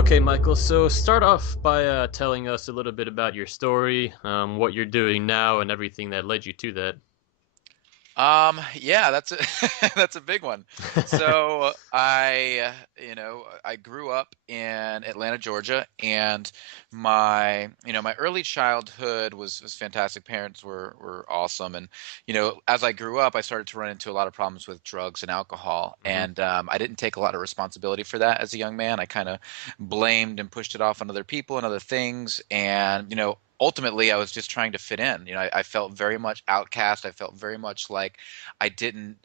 Okay, Michael. So start off by telling us a little bit about your story, what you're doing now, and everything that led you to that. Yeah, that's a that's a big one. So I grew up in Atlanta, Georgia, and my early childhood was fantastic. Parents were awesome, and as I grew up, I started to run into a lot of problems with drugs and alcohol, Hmm. and I didn't take a lot of responsibility for that as a young man. I kind of blamed and pushed it off on other people and other things, and ultimately I was just trying to fit in. I felt very much outcast. I felt very much like I didn't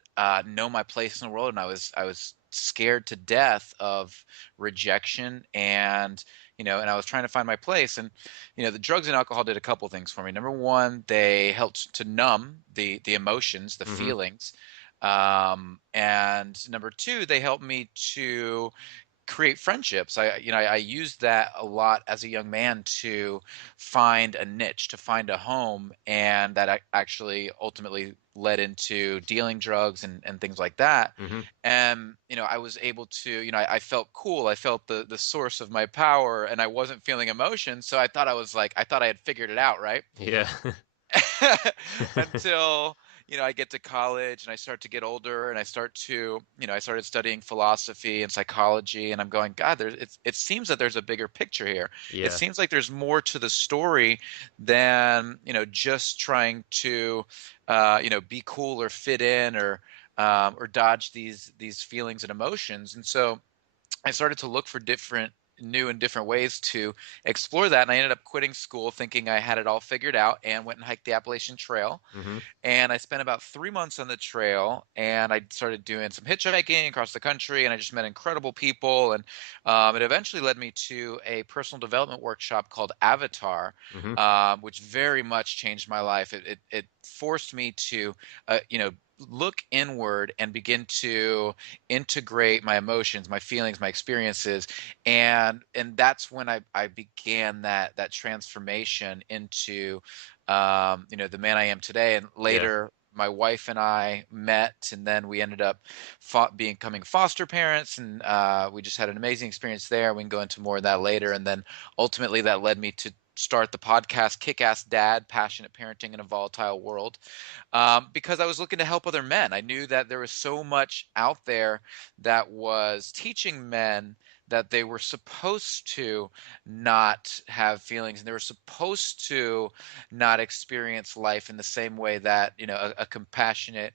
know my place in the world, and I was scared to death of rejection, and I was trying to find my place. And the drugs and alcohol did a couple things for me. Number one, they helped to numb the emotions, the Hmm. feelings. And number two, they helped me to create friendships. I used that a lot as a young man to find a niche, to find a home, and that actually ultimately led into dealing drugs and things like that. Hmm. And I was able to, I felt cool. I felt the source of my power, and I wasn't feeling emotion. So I thought I had figured it out, right? Yeah. Until I get to college and I start to get older and I started studying philosophy and psychology, and I'm going, God, it seems that there's a bigger picture here. It Yeah. seems like there's more to the story than just trying to be cool or fit in or dodge these feelings and emotions. And so I started to look for new and different ways to explore that. And I ended up quitting school thinking I had it all figured out, and went and hiked the Appalachian Trail. Hmm. And I spent about 3 months on the trail, and I started doing some hitchhiking across the country, and I just met incredible people. And it eventually led me to a personal development workshop called Avatar, Hmm. which very much changed my life. It forced me to, look inward and begin to integrate my emotions, my feelings, my experiences, and that's when I began that transformation into the man I am today. And Yeah. later, my wife and I met, and then we ended up becoming foster parents, and we just had an amazing experience there. We can go into more of that later, and then ultimately that led me to start the podcast Kick Ass Dad: Passionate Parenting in a Volatile World, because I was looking to help other men. I knew that there was so much out there that was teaching men that they were supposed to not have feelings, and they were supposed to not experience life in the same way that a compassionate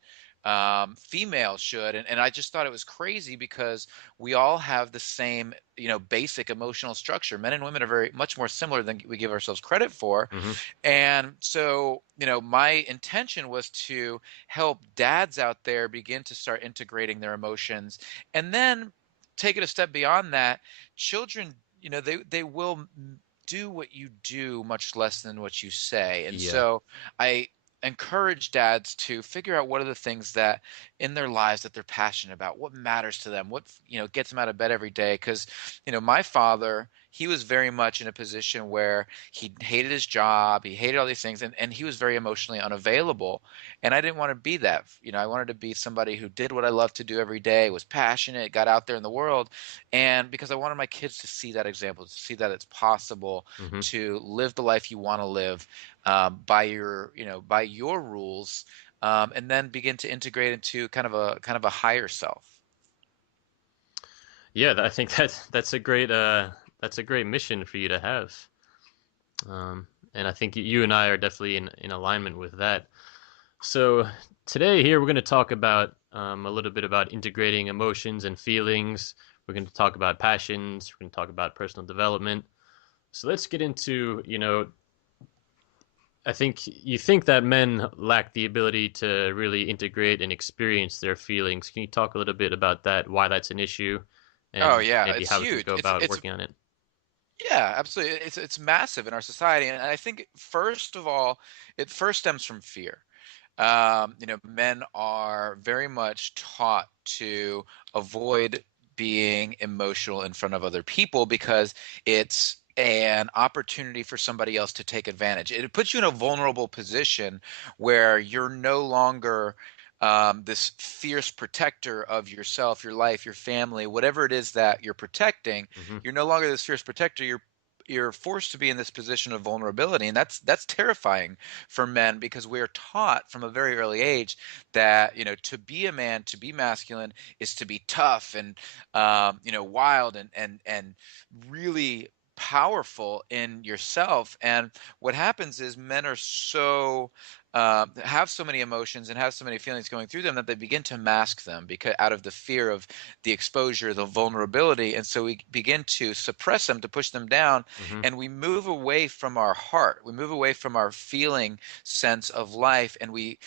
female should. And I just thought it was crazy because we all have the same basic emotional structure. Men and women are very much more similar than we give ourselves credit for. Hmm. And so, my intention was to help dads out there begin to start integrating their emotions, and then take it a step beyond that. Children, they will do what you do much less than what you say. And Yeah. so I encourage dads to figure out what are the things that in their lives that they're passionate about, what matters to them, what gets them out of bed every day. Because my father, he was very much in a position where he hated his job, he hated all these things, and he was very emotionally unavailable. And I didn't want to be that. I wanted to be somebody who did what I loved to do every day, was passionate, got out there in the world. And because I wanted my kids to see that example, to see that it's possible Hmm. to live the life you want to live, by your rules, and then begin to integrate into kind of a higher self. Yeah. I think that's a great mission for you to have. Um, and I think you and I are definitely in alignment with that. So today here we're going to talk about a little bit about integrating emotions and feelings. We're going to talk about passions. We're going to talk about personal development. So let's get into, I think you think that men lack the ability to really integrate and experience their feelings. Can you talk a little bit about that, why that's an issue, Oh and yeah, maybe it's how we can huge. go It's about it's working on it? Yeah, absolutely. It's massive in our society, and I think first of all, it first stems from fear. Men are very much taught to avoid being emotional in front of other people because it's an opportunity for somebody else to take advantage. It puts you in a vulnerable position where you're no longer this fierce protector of yourself, your life, your family, whatever it is that you're protecting. Hmm. You're no longer this fierce protector. You're forced to be in this position of vulnerability, and that's terrifying for men, because we are taught from a very early age that, to be a man, to be masculine, is to be tough and, wild and really powerful in yourself. And what happens is men are have so many emotions and have so many feelings going through them that they begin to mask them, because out of the fear of the exposure, the vulnerability. And so we begin to suppress them, to push them down, Hmm. and we move away from our heart. We move away from our feeling sense of life, and we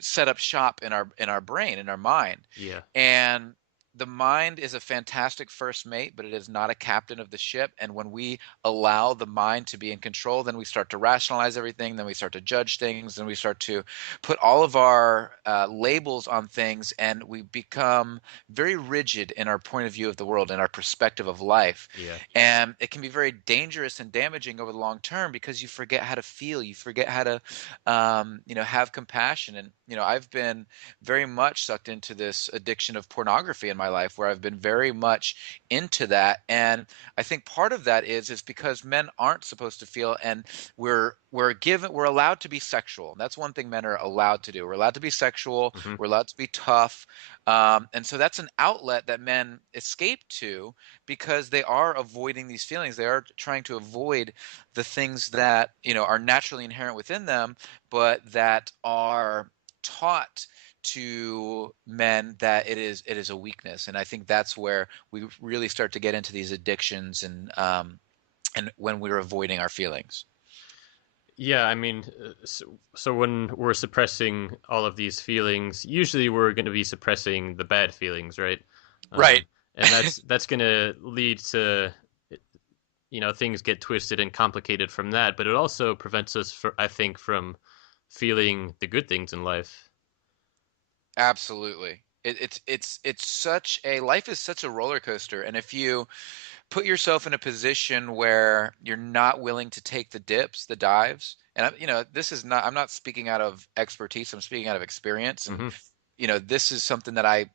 set up shop in our brain, in our mind. Yeah. And the mind is a fantastic first mate, but it is not a captain of the ship. And when we allow the mind to be in control, then we start to rationalize everything, then we start to judge things, then we start to put all of our labels on things, and we become very rigid in our point of view of the world and our perspective of life. Yeah. And it can be very dangerous and damaging over the long term, because you forget how to feel, you forget how to have compassion. And I've been very much sucked into this addiction of pornography in my life, where I've been very much into that. And I think part of that is because men aren't supposed to feel, and we're allowed to be sexual. That's one thing men are allowed to do. We're allowed to be sexual. Hmm. We're allowed to be tough. And so that's an outlet that men escape to, because they are avoiding these feelings. They are trying to avoid the things that are naturally inherent within them, but that are taught to men that it is a weakness. And I think that's where we really start to get into these addictions, and when we're avoiding our feelings. Yeah, I mean, so when we're suppressing all of these feelings, usually we're going to be suppressing the bad feelings, right? Right. Um, and that's going to lead to, things get twisted and complicated from that. But it also prevents us, I think, from feeling the good things in life. Absolutely. It's such a life is such a roller coaster. And if you put yourself in a position where you're not willing to take the dips, the dives, and this is not, I'm not speaking out of expertise, I'm speaking out of experience. And Hmm. this is something that I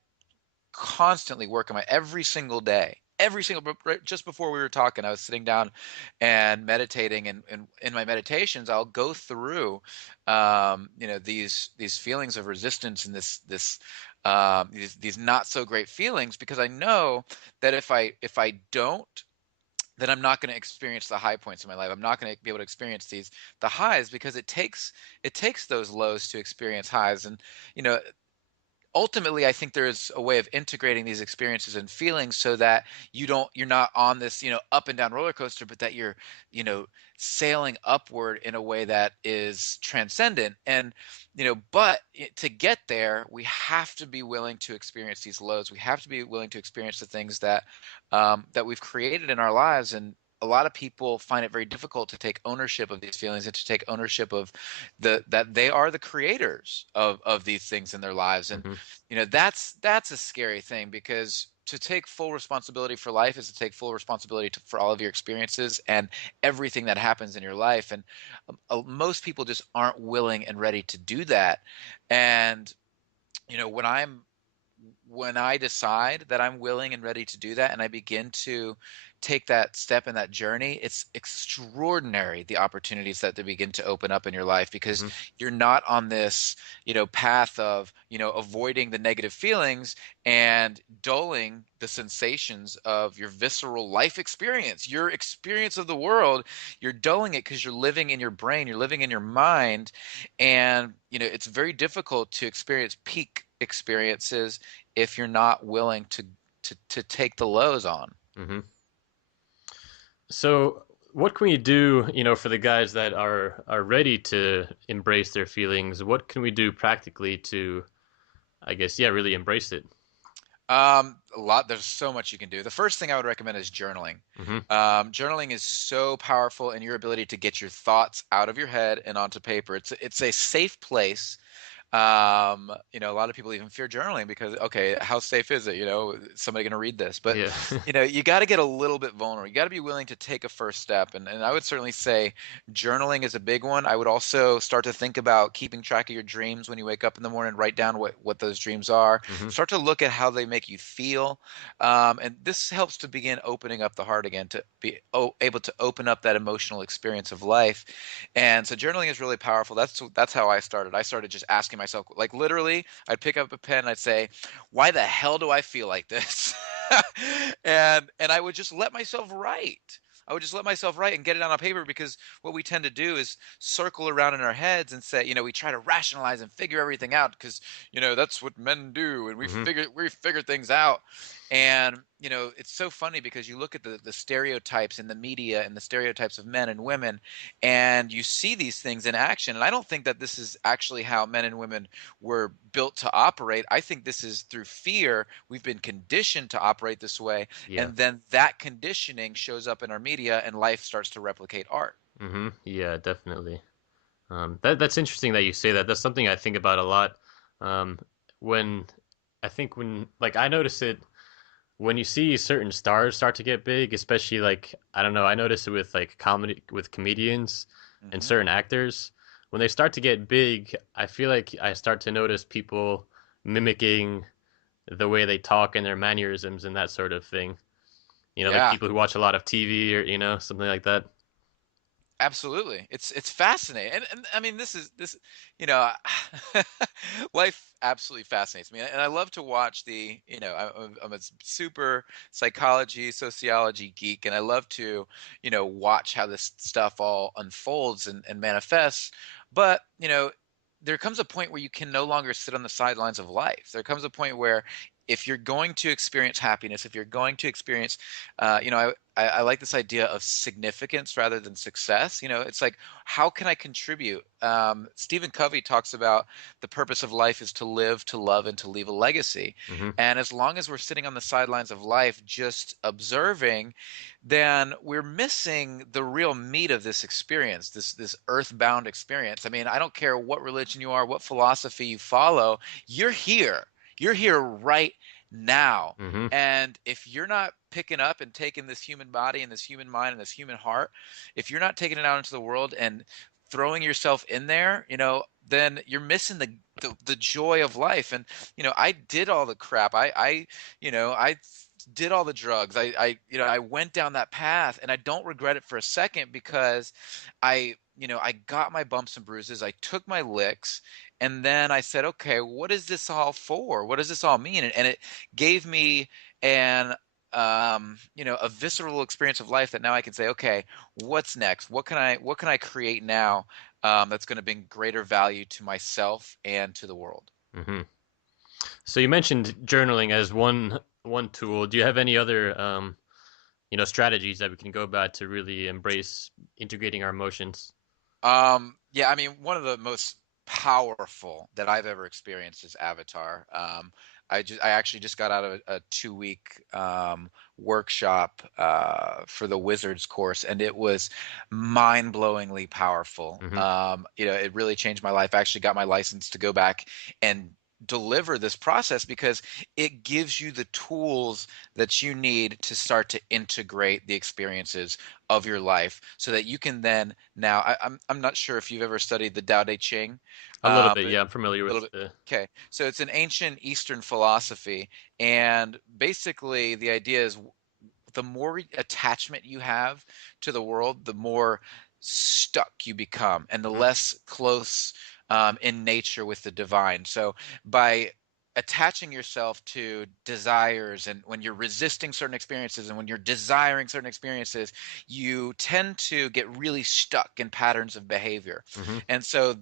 constantly work on, my every single day. Every single, right, just before we were talking, I was sitting down and meditating, and in my meditations, I'll go through, these feelings of resistance, and these not so great feelings, because I know that if I don't, then I'm not going to experience the high points in my life. I'm not going to be able to experience the highs, because it takes those lows to experience highs. And you know ultimately, I think there's a way of integrating these experiences and feelings, so that you're not on this up and down roller coaster, but that you're you know sailing upward in a way that is transcendent. And but to get there, we have to be willing to experience these lows. We have to be willing to experience the things that we've created in our lives. And a lot of people find it very difficult to take ownership of these feelings, and to take ownership of that they are the creators of these things in their lives. And Hmm. that's a scary thing, because to take full responsibility for life is to take full responsibility for all of your experiences and everything that happens in your life. And most people just aren't willing and ready to do that. And you know when I'm when I decide that I'm willing and ready to do that, and I begin to take that step in that journey, it's extraordinary the opportunities that they begin to open up in your life, because Hmm. you're not on this, path of, avoiding the negative feelings and dulling the sensations of your visceral life experience, your experience of the world. You're dulling it because you're living in your brain, you're living in your mind. And, it's very difficult to experience peak experiences if you're not willing to take the lows on. Hmm. So, what can we do, for the guys that are ready to embrace their feelings? What can we do practically to, I guess, yeah, really embrace it? A lot. There's so much you can do. The first thing I would recommend is journaling. Hmm. Journaling is so powerful in your ability to get your thoughts out of your head and onto paper. It's a safe place, You know, a lot of people even fear journaling because, okay, how safe is it? You know, is somebody going to read this? But, Yeah. you know, you got to get a little bit vulnerable. You got to be willing to take a first step. And I would certainly say journaling is a big one. I would also start to think about keeping track of your dreams when you wake up in the morning, write down what those dreams are, Hmm. start to look at how they make you feel. And this helps to begin opening up the heart again, to be able to open up that emotional experience of life. And so journaling is really powerful. That's how I started. I started just asking myself, like literally, I'd pick up a pen and I'd say, "Why the hell do I feel like this?" And I would just let myself write. I would just let myself write and get it on a paper, because what we tend to do is circle around in our heads and say, you know, we try to rationalize and figure everything out because, you know, that's what men do, and Hmm. we figure things out. And you know, it's so funny because you look at the stereotypes in the media and the stereotypes of men and women, and you see these things in action. And I don't think that this is actually how men and women were built to operate. I think this is through fear. We've been conditioned to operate this way, Yeah. and then that conditioning shows up in our media, and life starts to replicate art. Hmm. Yeah, definitely. That's interesting that you say that. That's something I think about a lot. Um, when I think when like I notice it when you see certain stars start to get big, especially like I don't know, I notice it with like comedy with comedians and Hmm. certain actors. When they start to get big, I feel like I start to notice people mimicking the way they talk and their mannerisms and that sort of thing. You know, like Yeah. people who watch a lot of TV or something like that. Absolutely. It's fascinating. And I mean, this, you know, life absolutely fascinates me. And I love to watch you know, I'm a super psychology, sociology geek, and I love to, you know, watch how this stuff all unfolds and manifests. But, you know, there comes a point where you can no longer sit on the sidelines of life. There comes a point where if you're going to experience happiness, if you're going to experience, you know, I like this idea of significance rather than success. You know, it's like, how can I contribute? Stephen Covey talks about the purpose of life is to live, to love, and to leave a legacy. Hmm. And as long as we're sitting on the sidelines of life just observing, then we're missing the real meat of this experience, this earthbound experience. I mean, I don't care what religion you are, what philosophy you follow, you're here. You're here right now. Hmm. And if you're not picking up and taking this human body and this human mind and this human heart, if you're not taking it out into the world and throwing yourself in there, you know, then you're missing the joy of life. And you know, I did all the crap. You know, I did all the drugs. You know, I went down that path, and I don't regret it for a second, because you know, I got my bumps and bruises. I took my licks, and then I said, okay, what is this all for? What does this all mean? And it gave me an you know, a visceral experience of life that now I can say, okay, what's next? What can I create now, that's going to bring greater value to myself and to the world? Hmm. So you mentioned journaling as one tool. Do you have any other strategies that we can go about to really embrace integrating our emotions? Yeah, I mean, one of the most powerful that I've ever experienced is Avatar. I actually just got out of a 2 week workshop for the Wizards course, and it was mind-blowingly powerful. Hmm. You know, it really changed my life. I actually got my license to go back and deliver this process, because it gives you the tools that you need to start to integrate the experiences of your life, so that you can then now I'm not sure if you've ever studied the Tao Te Ching, A little bit, but yeah. I'm familiar a little with bit. the. Okay, so it's an ancient Eastern philosophy, and basically the idea is the more attachment you have to the world, the more stuck you become, and the Mhm. less close in nature with the divine. So by attaching yourself to desires, and when you're resisting certain experiences and when you're desiring certain experiences, you tend to get really stuck in patterns of behavior. Mhm. And so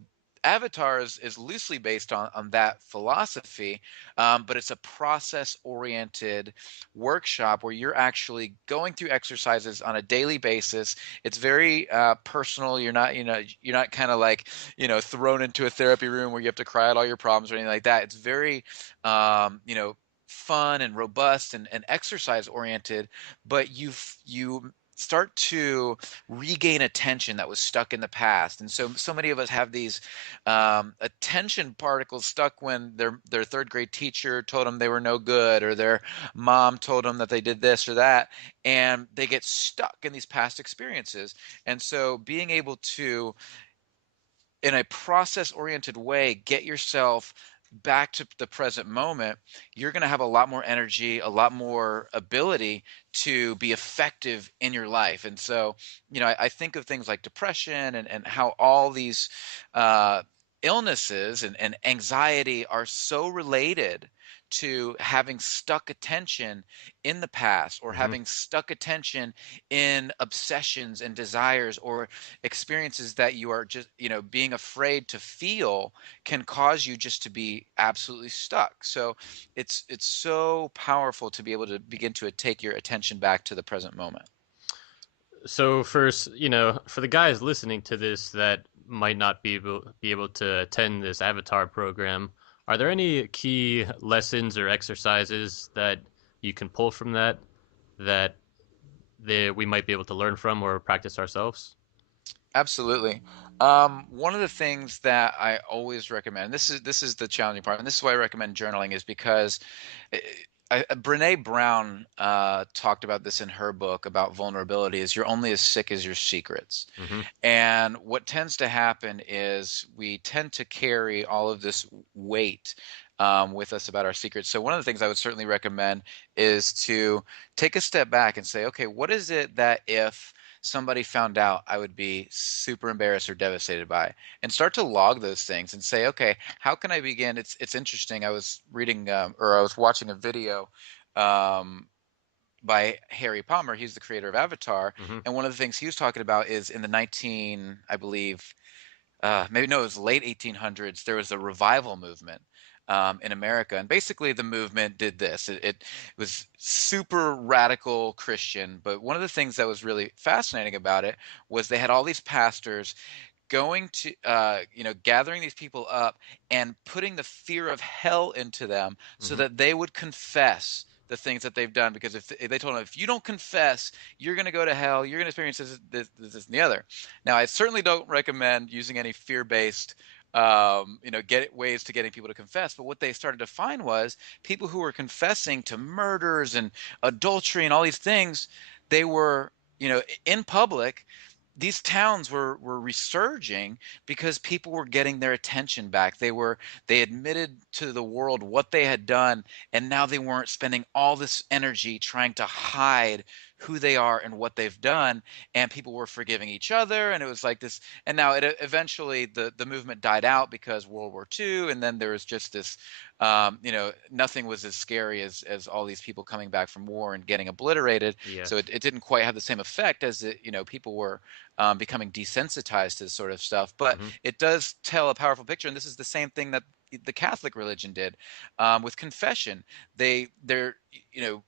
Avatar is loosely based on that philosophy, but it's a process oriented workshop where you're actually going through exercises on a daily basis. It's very personal. You're not, you know, you're not kind of like, you know, thrown into a therapy room where you have to cry out all your problems or anything like that. It's very, you know, fun and robust and exercise oriented, but you start to regain attention that was stuck in the past. And so many of us have these attention particles stuck when their third grade teacher told them they were no good, or their mom told them that they did this or that, and they get stuck in these past experiences. And so being able to, in a process oriented way, get yourself back to the present moment, you're going to have a lot more energy, a lot more ability to be effective in your life. And so, I think of things like depression, and how all these uh, illnesses and anxiety are so related to having stuck attention in the past, or Hmm. having stuck attention in obsessions and desires, or experiences that you are just, being afraid to feel, can cause you just to be absolutely stuck. So it's so powerful to be able to begin to take your attention back to the present moment. So first, for the guys listening to this that might not be able to attend this Avatar program, are there any key lessons or exercises that you can pull from that we might be able to learn from or practice ourselves? Absolutely. One of the things that I always recommend, this is the challenging part, and this is why I recommend journaling, is because Brene Brown talked about this in her book about vulnerability. Is you're only as sick as your secrets. Hmm. And what tends to happen is we tend to carry all of this weight with us about our secrets. So one of the things I would certainly recommend is to take a step back and say, okay, what is it that if somebody found out, I would be super embarrassed or devastated by? And start to log those things and say, okay, how can I begin? It's interesting. I was reading, or I was watching a video um, by Harry Palmer. He's the creator of Avatar, Hmm. and one of the things he was talking about is in the 19, I believe, maybe no, it was late 1800s. There was a revival movement in America, and basically the movement did this. It was super radical Christian, but one of the things that was really fascinating about it was they had all these pastors going to gathering these people up and putting the fear of hell into them so Hmm. that they would confess the things that they've done, because if they told them, if you don't confess, you're going to go to hell, you're going to experience this and the other. Now, I certainly don't recommend using any fear-based get ways to getting people to confess, but what they started to find was people who were confessing to murders and adultery and all these things, they were, in public, these towns were resurging because people were getting their attention back. They admitted to the world what they had done, and now they weren't spending all this energy trying to hide who they are and what they've done, and people were forgiving each other, and it was like this. And now eventually the movement died out because World War II, and then there was just this nothing was as scary as all these people coming back from war and getting obliterated. Yeah. So it didn't quite have the same effect as people were becoming desensitized to this sort of stuff. But Hmm. it does tell a powerful picture, and this is the same thing that the Catholic religion did with confession. They're you know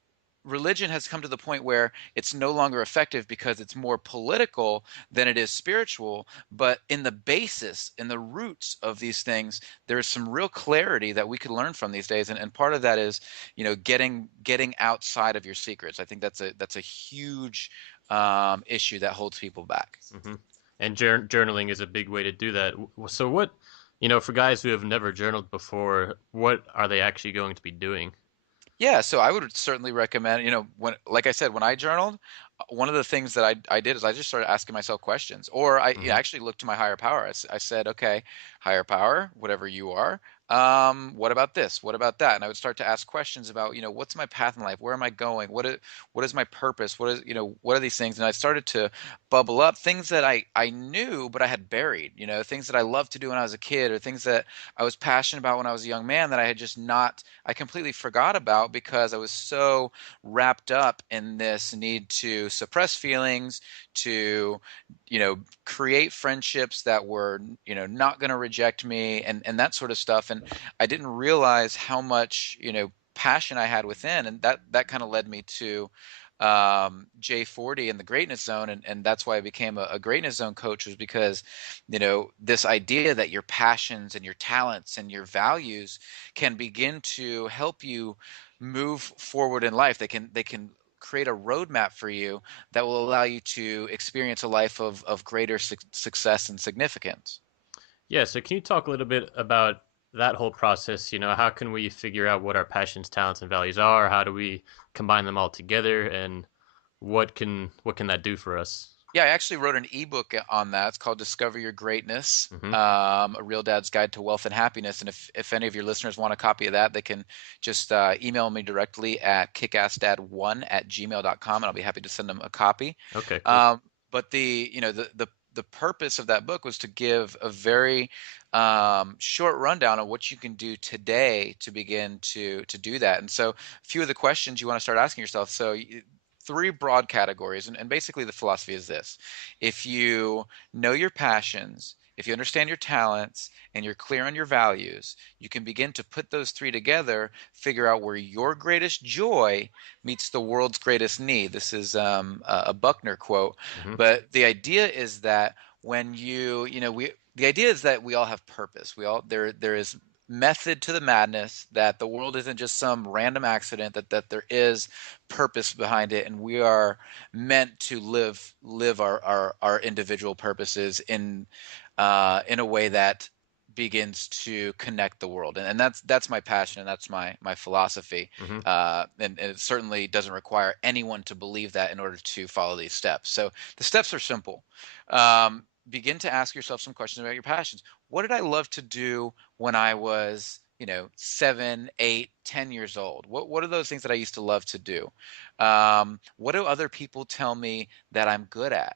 religion has come to the point where it's no longer effective because it's more political than it is spiritual. But in the basis, in the roots of these things, there is some real clarity that we could learn from these days. And part of that is, getting outside of your secrets. I think that's a huge issue that holds people back. Hmm. And journaling is a big way to do that. So what, for guys who have never journaled before, what are they actually going to be doing? Yeah, so I would certainly recommend, when, like I said, when I journaled, one of the things that I did is I just started asking myself questions, or I Hmm. actually looked to my higher power. I said, okay, higher power, whatever you are, what about this? What about that? And I would start to ask questions about, what's my path in life? Where am I going? What is my purpose? What are these things? And I started to bubble up things that I knew, but I had buried, things that I loved to do when I was a kid, or things that I was passionate about when I was a young man that I had just not, I completely forgot about because I was so wrapped up in this need to suppress feelings, to, create friendships that were, not going to reject me, and that sort of stuff. And I didn't realize how much, passion I had within, and that kind of led me to J40 and the greatness zone. And that's why I became a greatness zone coach, was because, this idea that your passions and your talents and your values can begin to help you move forward in life. They can create a roadmap for you that will allow you to experience a life of greater success and significance. Yeah, so can you talk a little bit about that whole process? How can we figure out what our passions, talents, and values are? How do we combine them all together, and what can that do for us? Yeah, I actually wrote an ebook on that. It's called Discover Your Greatness, Mm-hmm. A Real Dad's Guide to Wealth and Happiness. And if any of your listeners want a copy of that, they can just email me directly at kickassdad1@gmail.com, and I'll be happy to send them a copy. Okay, cool. Um, but the purpose of that book was to give a very short rundown of what you can do today to begin to do that. And so, a few of the questions you want to start asking yourself. So, three broad categories, and basically the philosophy is this: if you know your passions, if you understand your talents, and you're clear on your values, you can begin to put those three together, figure out where your greatest joy meets the world's greatest need. This is a Buckner quote, Mm-hmm. but the idea is that when the idea is that we all have purpose. We all there is method to the madness, that the world isn't just some random accident, that there is purpose behind it, and we are meant to live our individual purposes in a way that begins to connect the world. And that's my passion, and that's my philosophy. Mm-hmm. And it certainly doesn't require anyone to believe that in order to follow these steps. So the steps are simple. Begin to ask yourself some questions about your passions. What did I love to do when I was 7, 8, 10 years old? What are those things that I used to love to do? What do other people tell me that I'm good at?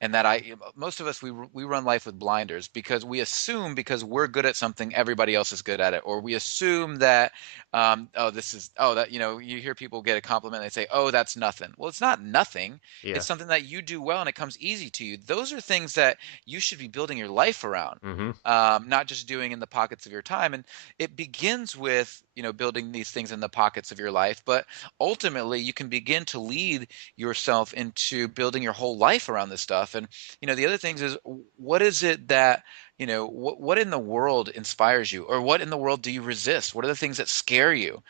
And that most of us, we run life with blinders, because we assume because we're good at something, everybody else is good at it. Or we assume that that you hear people get a compliment, and they say, oh, that's nothing. Well, it's not nothing. Yeah. It's something that you do well and it comes easy to you. Those are things that you should be building your life around, Mm-hmm. not just doing in the pockets of your time. And it begins with building these things in the pockets of your life, but ultimately you can begin to lead yourself into building your whole life around this stuff. And the other things is, what is it that what in the world inspires you, or what in the world do you resist? What are the things that scare you?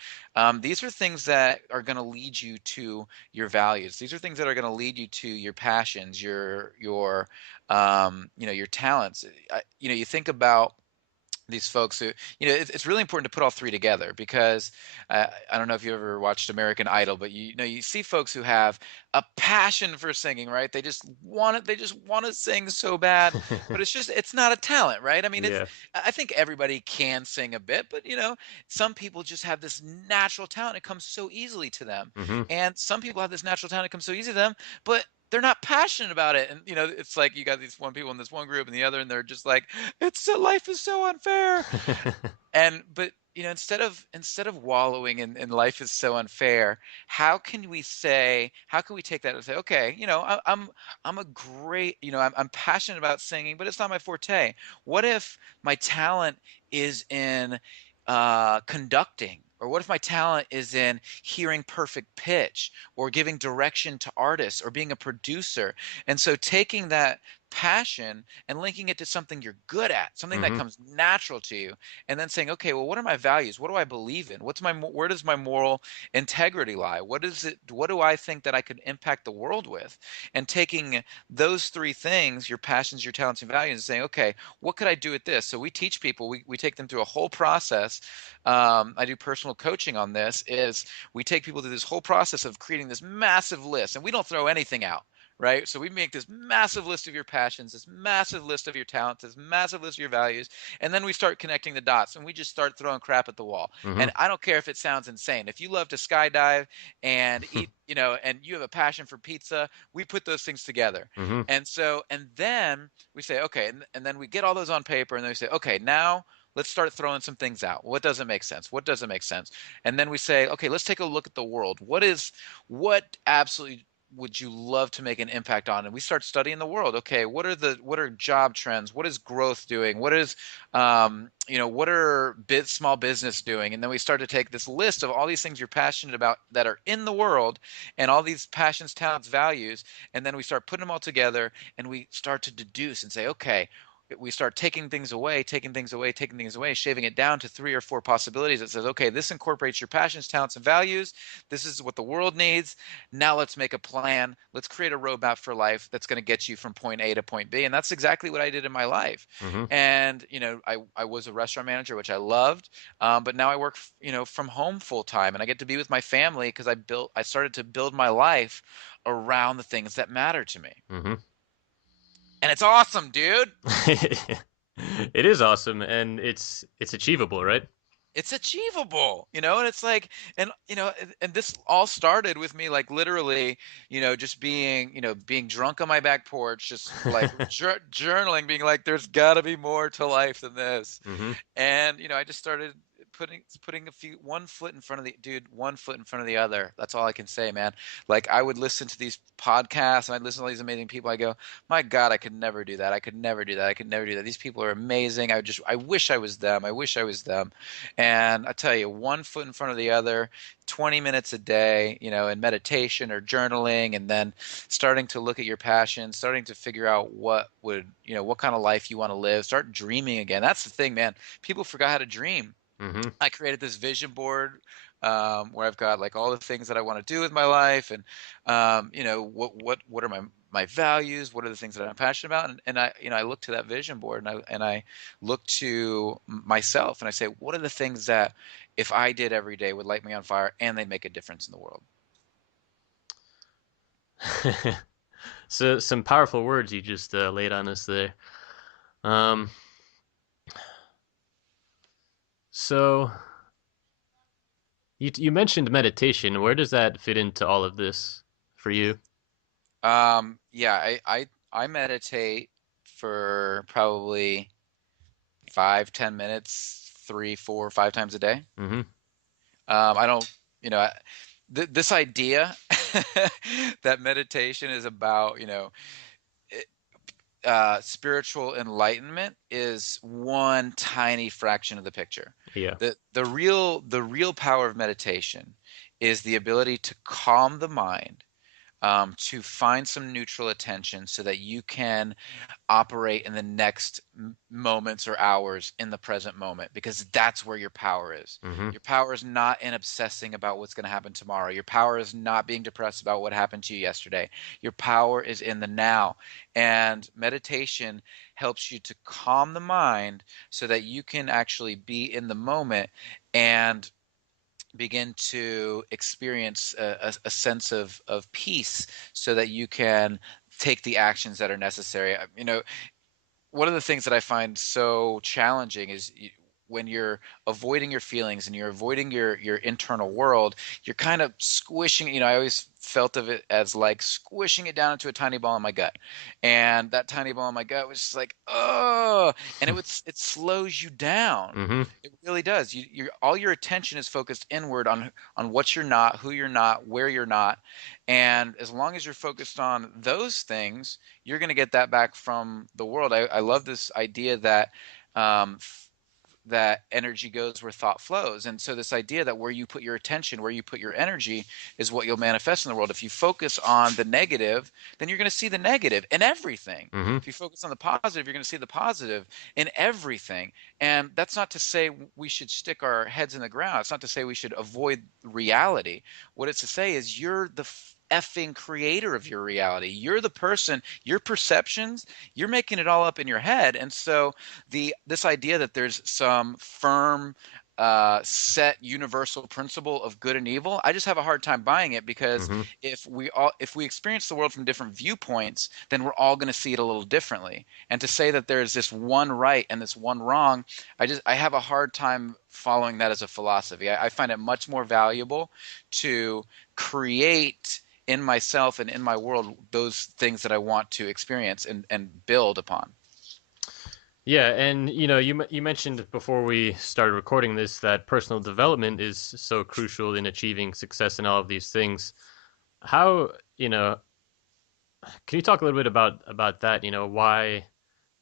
These are things that are going to lead you to your values. These are things that are going to lead you to your passions, your talents. You think about these folks who, it's really important to put all three together, because I don't know if you ever watched American Idol, but you see folks who have a passion for singing, right? They just want to sing so bad, but it's not a talent, right? I mean, Yeah. I think everybody can sing a bit, but some people just have this natural talent. It comes so easily to them. Mm-hmm. And some people have this natural talent. It comes so easy to them, but they're not passionate about it. And it's like you got these one people in this one group and the other, and they're just like, life is so unfair. And but instead of wallowing in life is so unfair, how can we take that and say, okay, I'm a great, I'm passionate about singing, but it's not my forte. What if my talent is in conducting? Or what if my talent is in hearing perfect pitch, or giving direction to artists, or being a producer? And so taking that passion and linking it to something you're good at, something that Mm-hmm. comes natural to you, and then saying, okay, well, what are my values? What do I believe in? Where does my moral integrity lie? What do I think that I could impact the world with? And taking those three things, your passions, your talents, and values, and saying, okay, what could I do with this? So we teach people, we take them through a whole process. I do personal coaching on this. Is we take people through this whole process of creating this massive list, and we don't throw anything out, right? So we make this massive list of your passions, this massive list of your talents, this massive list of your values, and then we start connecting the dots, and we just start throwing crap at the wall. Mm-hmm. And I don't care if it sounds insane. If you love to skydive and eat, and you have a passion for pizza, we put those things together. Mm-hmm. And then we say, okay, and then we get all those on paper, and then we say, okay, now let's start throwing some things out. What doesn't make sense? What doesn't make sense? And then we say, okay, let's take a look at the world. What absolutely would you love to make an impact on? And we start studying the world. Okay, what are job trends? What is growth doing? What are small business doing? And then we start to take this list of all these things you're passionate about that are in the world, and all these passions, talents, values, and then we start putting them all together, and we start to deduce and say, okay, we start taking things away, taking things away, taking things away, shaving it down to 3 or 4 possibilities that says, okay, this incorporates your passions, talents, and values. This is what the world needs. Now let's make a plan. Let's create a roadmap for life that's going to get you from point A to point B. And that's exactly what I did in my life. Mm-hmm. And, I was a restaurant manager, which I loved. But now I work, from home full time, and I get to be with my family because I started to build my life around the things that matter to me. Mm-hmm. And it's awesome, dude. It is awesome, and it's achievable, right? It's achievable, and it's like, and this all started with me, like, literally, just being drunk on my back porch, just like journaling, being like, there's got to be more to life than this. Mm-hmm. And I just started putting one foot in front of the dude, one foot in front of the other. That's all I can say, man. Like, I would listen to these podcasts and I'd listen to all these amazing people. I go, my God, I could never do that. I could never do that. I could never do that. These people are amazing. I wish I was them. I wish I was them. And I tell you, one foot in front of the other, 20 minutes a day, in meditation or journaling, and then starting to look at your passion, starting to figure out what kind of life you want to live, start dreaming again. That's the thing, man. People forgot how to dream. Mm-hmm. I created this vision board, where I've got like all the things that I want to do with my life, and what are my values, what are the things that I'm passionate about, and I look to that vision board, and I look to myself, and I say, what are the things that if I did every day would light me on fire and they make a difference in the world? So some powerful words you just laid on us there. Um, so you mentioned meditation. Where does that fit into all of this for you? Yeah, I meditate for probably 5, 10 minutes, 3, 4, 5 times a day. Mm-hmm. I don't, you know, I, this idea that meditation is about, it- spiritual enlightenment is one tiny fraction of the picture. Yeah. The real power of meditation is the ability to calm the mind, to find some neutral attention so that you can operate in the next moments or hours in the present moment, because that's where your power is. Mm-hmm. Your power is not in obsessing about what's going to happen tomorrow. Your power is not being depressed about what happened to you yesterday. Your power is in the now. And meditation helps you to calm the mind so that you can actually be in the moment and begin to experience a sense of peace so that you can take the actions that are necessary. One of the things that I find so challenging is when you're avoiding your feelings and you're avoiding your internal world, you're kind of squishing. I always felt of it as like squishing it down into a tiny ball in my gut, and that tiny ball in my gut was just like, oh, and it slows you down. Mm-hmm. It really does. All your attention is focused inward on what you're not, who you're not, where you're not, and as long as you're focused on those things, you're going to get that back from the world. I love this idea that um, that energy goes where thought flows. And so this idea that where you put your attention, where you put your energy is what you'll manifest in the world. If you focus on the negative, then you're going to see the negative in everything. Mm-hmm. If you focus on the positive, you're going to see the positive in everything. And that's not to say we should stick our heads in the ground. It's not to say we should avoid reality. What it's to say is you're the effing creator of your reality. You're the person, your perceptions, you're making it all up in your head. And so this idea that there's some firm, set universal principle of good and evil, I just have a hard time buying it, because Mm-hmm. if we experience the world from different viewpoints, then we're all going to see it a little differently. And to say that there's this one right and this one wrong, I have a hard time following that as a philosophy. I find it much more valuable to create in myself and in my world those things that I want to experience and build upon. Yeah, and you mentioned before we started recording this that personal development is so crucial in achieving success in all of these things. How, can you talk a little bit about that? Why,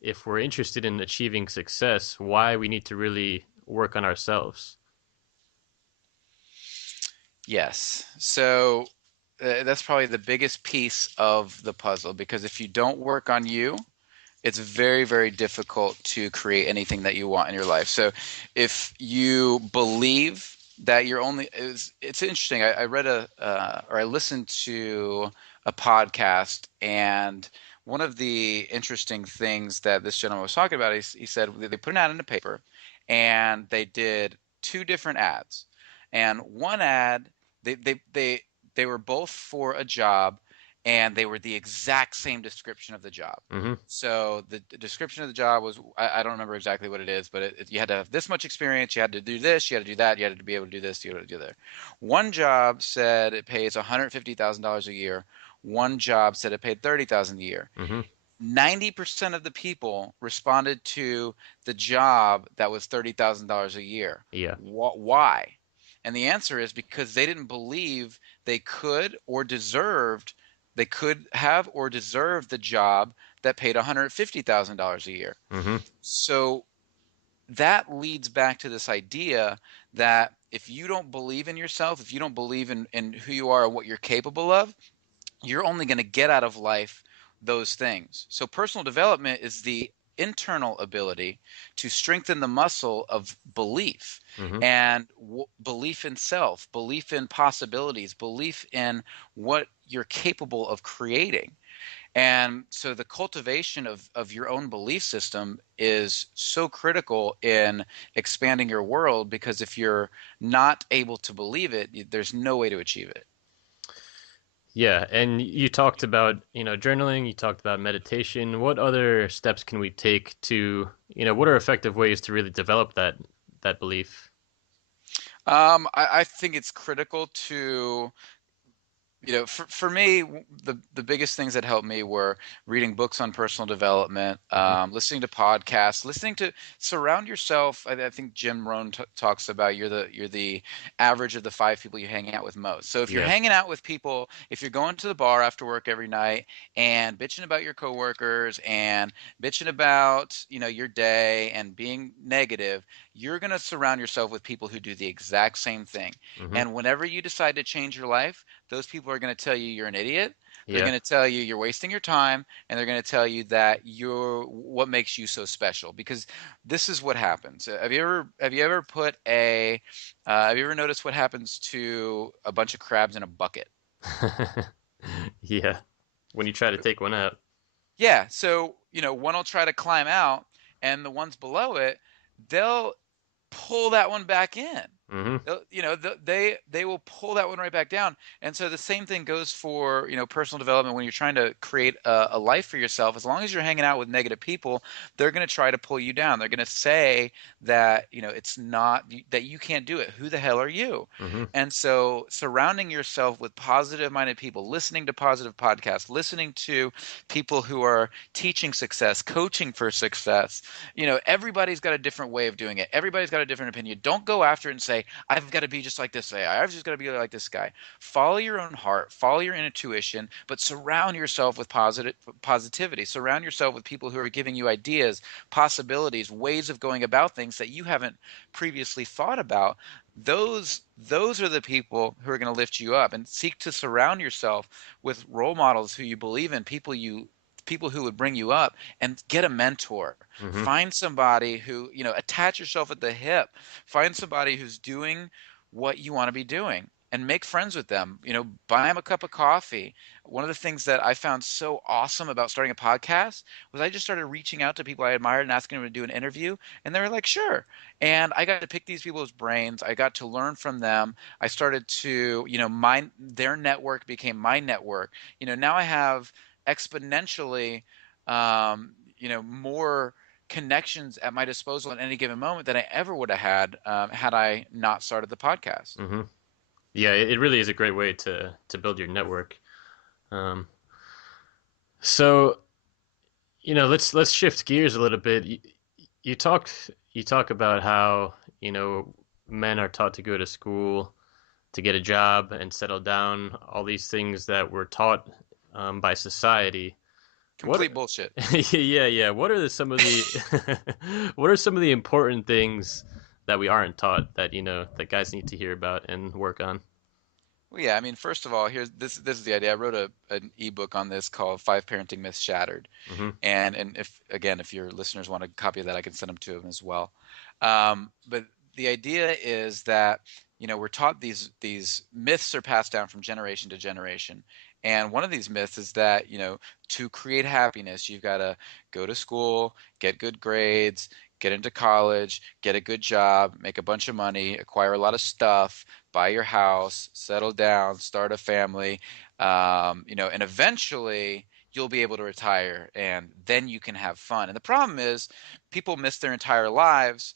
if we're interested in achieving success, why we need to really work on ourselves? Yes. So that's probably the biggest piece of the puzzle, because if you don't work on you, it's very, very difficult to create anything that you want in your life. So if you believe that you're only, it's interesting. I read or I listened to a podcast, and one of the interesting things that this gentleman was talking about, he said they put an ad in the paper and they did two different ads. And one ad, they, they, they, they were both for a job, and they were the exact same description of the job. Mm-hmm. So the description of the job was, I don't remember exactly what it is, but you had to have this much experience, you had to do this, you had to do that, you had to be able to do this, you had to do that. One job said it pays $150,000 a year. One job said it paid 30,000 a year. Mm-hmm. 90% of the people responded to the job that was $30,000 a year. Yeah. Why? And the answer is because they didn't believe they could have or deserved the job that paid $150,000 a year. Mm-hmm. So that leads back to this idea that if you don't believe in yourself, if you don't believe in who you are and what you're capable of, you're only going to get out of life those things. So personal development is the internal ability to strengthen the muscle of belief Mm-hmm. and belief in self, belief in possibilities, belief in what you're capable of creating. And so the cultivation of your own belief system is so critical in expanding your world, because if you're not able to believe it, there's no way to achieve it. Yeah, and you talked about, journaling, you talked about meditation. What other steps can we take to, what are effective ways to really develop that belief? I think it's critical to, for me, the biggest things that helped me were reading books on personal development, Hmm. listening to podcasts, surround yourself. I think Jim Rohn talks about you're the average of the five people you hang out with most. So if you're Yeah. hanging out with people, if you're going to the bar after work every night and bitching about your coworkers and bitching about, your day and being negative, you're going to surround yourself with people who do the exact same thing. Hmm. And whenever you decide to change your life, those people are going to tell you you're an idiot. They're Yeah. going to tell you you're wasting your time, and they're going to tell you that you're what makes you so special. Because this is what happens. Have you ever noticed what happens to a bunch of crabs in a bucket? Yeah. When you try to take one out. Yeah, so one will try to climb out, and the ones below it, they'll pull that one back in. Hmm. They will pull that one right back down. And so the same thing goes for, personal development. When you're trying to create a life for yourself, as long as you're hanging out with negative people, they're going to try to pull you down. They're going to say that, it's not that you can't do it. Who the hell are you? Hmm. And so surrounding yourself with positive minded people, listening to positive podcasts, listening to people who are teaching success, coaching for success. Everybody's got a different way of doing it. Everybody's got a different opinion. Don't go after it and say, I've got to be just like this guy. I've just got to be like this guy. Follow your own heart, follow your intuition, but surround yourself with positivity. Surround yourself with people who are giving you ideas, possibilities, ways of going about things that you haven't previously thought about. Those are the people who are going to lift you up. And seek to surround yourself with role models who you believe in, people who would bring you up, and get a mentor. Hmm. Find somebody who, attach yourself at the hip. Find somebody who's doing what you want to be doing, and make friends with them. Buy them a cup of coffee. One of the things that I found so awesome about starting a podcast was I just started reaching out to people I admired and asking them to do an interview, and they were like, sure. And I got to pick these people's brains. I got to learn from them. I started to, their network became my network. Now I have exponentially, more connections at my disposal at any given moment than I ever would have had, had I not started the podcast. Hmm. Yeah, it really is a great way to build your network. Um, so let's shift gears a little bit. You talk about how men are taught to go to school to get a job and settle down. All these things that we're taught by society. Complete What? bullshit. Yeah, yeah. What are some of the what are some of the important things that we aren't taught that that guys need to hear about and work on? Well, yeah, I mean, first of all, here's this is the idea. I wrote an ebook on this called Five Parenting Myths Shattered. Hmm. And if again, if your listeners want a copy of that, I can send them to them as well. But the idea is that, we're taught these myths are passed down from generation to generation. And one of these myths is that, to create happiness, you've got to go to school, get good grades, get into college, get a good job, make a bunch of money, acquire a lot of stuff, buy your house, settle down, start a family, and eventually you'll be able to retire and then you can have fun. And the problem is people miss their entire lives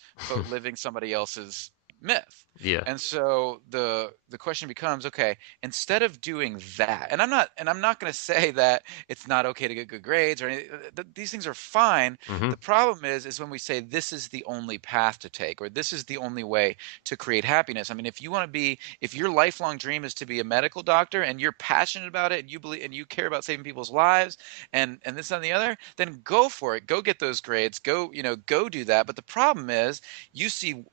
living somebody else's myth. Yeah. And so the question becomes, okay, instead of doing that, and I'm not going to say that it's not okay to get good grades or these things are fine. Hmm. The problem is when we say this is the only path to take or this is the only way to create happiness. I mean, if your lifelong dream is to be a medical doctor and you're passionate about it and you believe and you care about saving people's lives and this and the other, then go for it. Go get those grades. Go do that. But the problem is,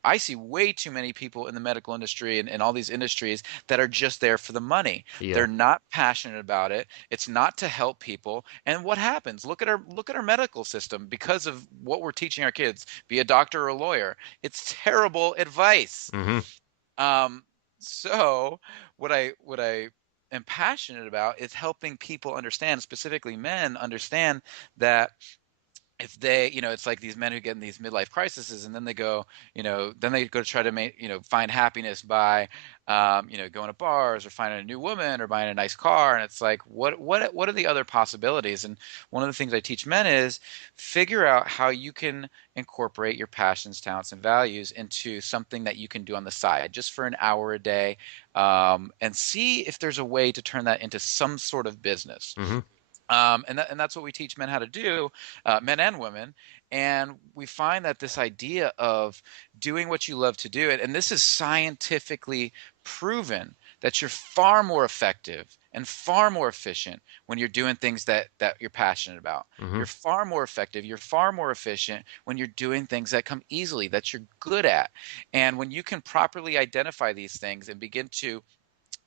I see way too many people in the medical industry and all these industries that are just there for the money. Yeah. They're not passionate about it. It's not to help people. And what happens? Look at our medical system because of what we're teaching our kids. Be a doctor or a lawyer. It's terrible advice. Hmm. Um, so what I am passionate about is helping people understand, specifically men, understand that if they, it's like these men who get in these midlife crises and then they go to try to find happiness by, going to bars or finding a new woman or buying a nice car. And it's like, what are the other possibilities? And one of the things I teach men is figure out how you can incorporate your passions, talents, and values into something that you can do on the side just for an hour a day, and see if there's a way to turn that into some sort of business. Hmm. And that's what we teach men how to do, men and women. And we find that this idea of doing what you love to do, and this is scientifically proven, that you're far more effective and far more efficient when you're doing things that you're passionate about. Hmm. You're far more effective. You're far more efficient when you're doing things that come easily, that you're good at. And when you can properly identify these things and begin to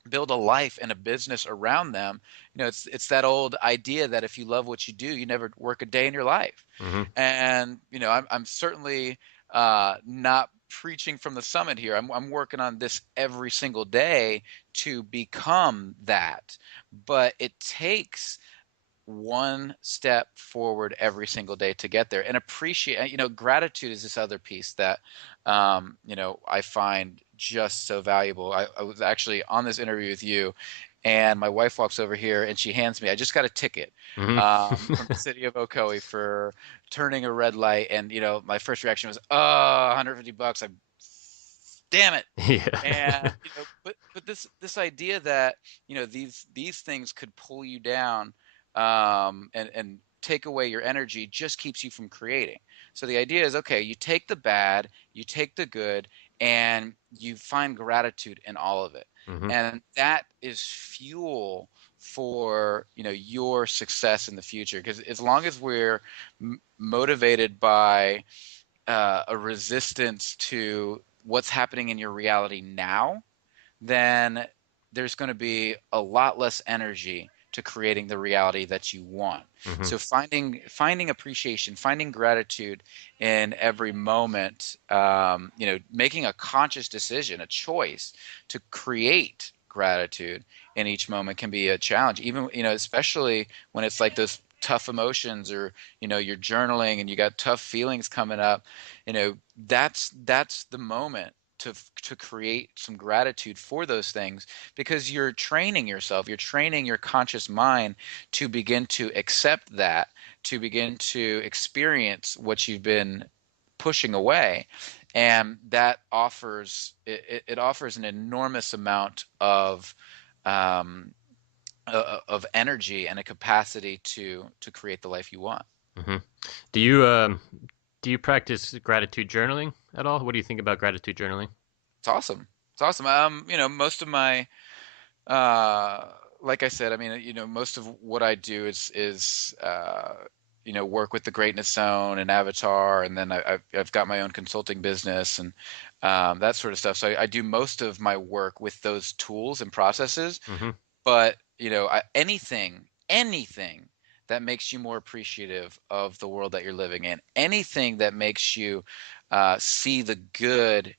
build a life and a business around them, it's that old idea that if you love what you do, you never work a day in your life. Hmm. And I'm certainly not preaching from the summit here. I'm working on this every single day to become that, but it takes one step forward every single day to get there. And appreciate, gratitude is this other piece that I find just so valuable. I was actually on this interview with you, and my wife walks over here and she hands me, I just got a ticket Hmm. from the city of Ocoee for turning a red light. And my first reaction was, oh, $150. I damn it. Yeah. And but this idea that these things could pull you down, and take away your energy, just keeps you from creating. So the idea is, okay, you take the bad, you take the good, and you find gratitude in all of it. Hmm. And that is fuel for your success in the future, because as long as we're motivated by a resistance to what's happening in your reality now, then there's going to be a lot less energy to creating the reality that you want. Hmm. So finding appreciation, finding gratitude in every moment, making a conscious decision, a choice to create gratitude in each moment can be a challenge. Even especially when it's like those tough emotions, or you're journaling and you got tough feelings coming up. That's the moment to create some gratitude for those things, because you're training yourself, you're training your conscious mind to begin to accept that, to begin to experience what you've been pushing away. And that offers an enormous amount um, of energy and a capacity to create the life you want. Hmm. Do you practice gratitude journaling at all? What do you think about gratitude journaling? It's awesome. It's awesome. Most of my Uh, like I said, I mean, most of what I do is work with the Greatness Zone and Avatar, and then I've got my own consulting business, and that sort of stuff. So I do most of my work with those tools and processes. Hmm. But, anything that makes you more appreciative of the world that you're living in, anything that makes you see the good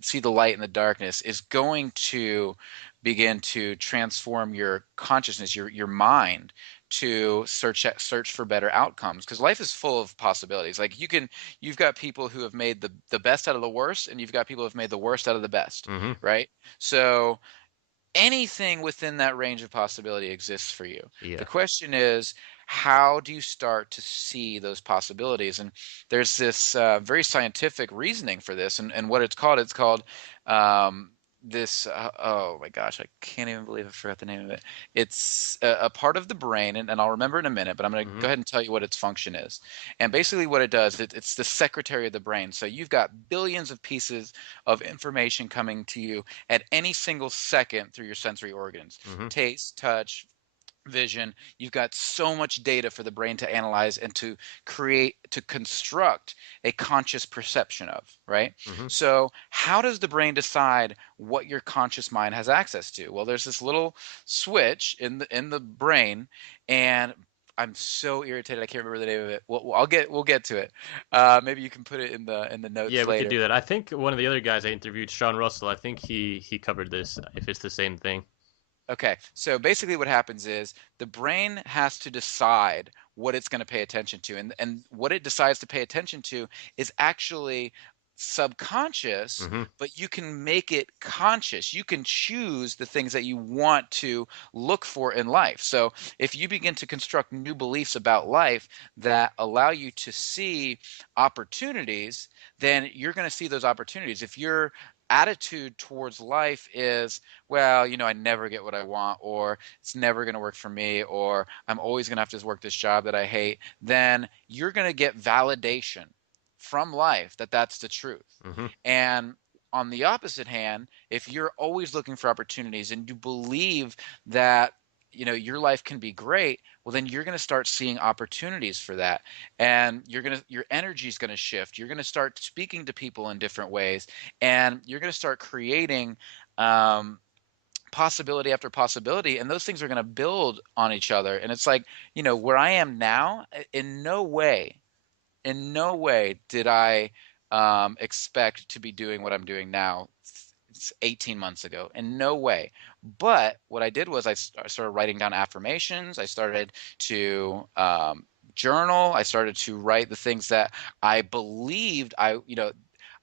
see the light in the darkness is going to begin to transform your consciousness, your mind to search for better outcomes, because life is full of possibilities. Like you've got people who have made the best out of the worst, and you've got people who have made the worst out of the best, Hmm. right? So anything within that range of possibility exists for you. The Yeah. question is, how do you start to see those possibilities? And there's this very scientific reasoning for this, and what it's called um, this. Oh my gosh, I can't even believe I forgot the name of it. It's a part of the brain, and I'll remember in a minute. But I'm going to Hmm. go ahead and tell you what its function is. And basically, what it does, it's the secretary of the brain. So you've got billions of pieces of information coming to you at any single second through your sensory organs: Hmm. taste, touch, vision. You've got so much data for the brain to analyze and to construct a conscious perception of, right? Hmm. So how does the brain decide what your conscious mind has access to? Well, there's this little switch in the brain, and I'm so irritated I can't remember the name of it. We'll get to it. Maybe you can put it in the Yeah, notes we could later. do that. I think one of the other guys I interviewed, Sean Russell, I think he covered this. If it's the same thing. Okay, so basically what happens is the brain has to decide what it's going to pay attention to. And what it decides to pay attention to is actually subconscious, Hmm. but you can make it conscious. You can choose the things that you want to look for in life. So if you begin to construct new beliefs about life that allow you to see opportunities, then you're going to see those opportunities. If your attitude towards life is, well, I never get what I want, or it's never going to work for me, or I'm always going to have to work this job that I hate, then you're going to get validation from life that that's the truth. Hmm. And on the opposite hand, if you're always looking for opportunities and you believe that your life can be great, well, then you're going to start seeing opportunities for that, and your energy is going to shift. You're going to start speaking to people in different ways, and you're going to start creating um, possibility after possibility, and those things are going to build on each other. And it's like, where I am now, in no way did I expect to be doing what I'm doing now 18 months ago. In no way. But what I did was I started writing down affirmations. I started to journal. I started to write the things that I believed I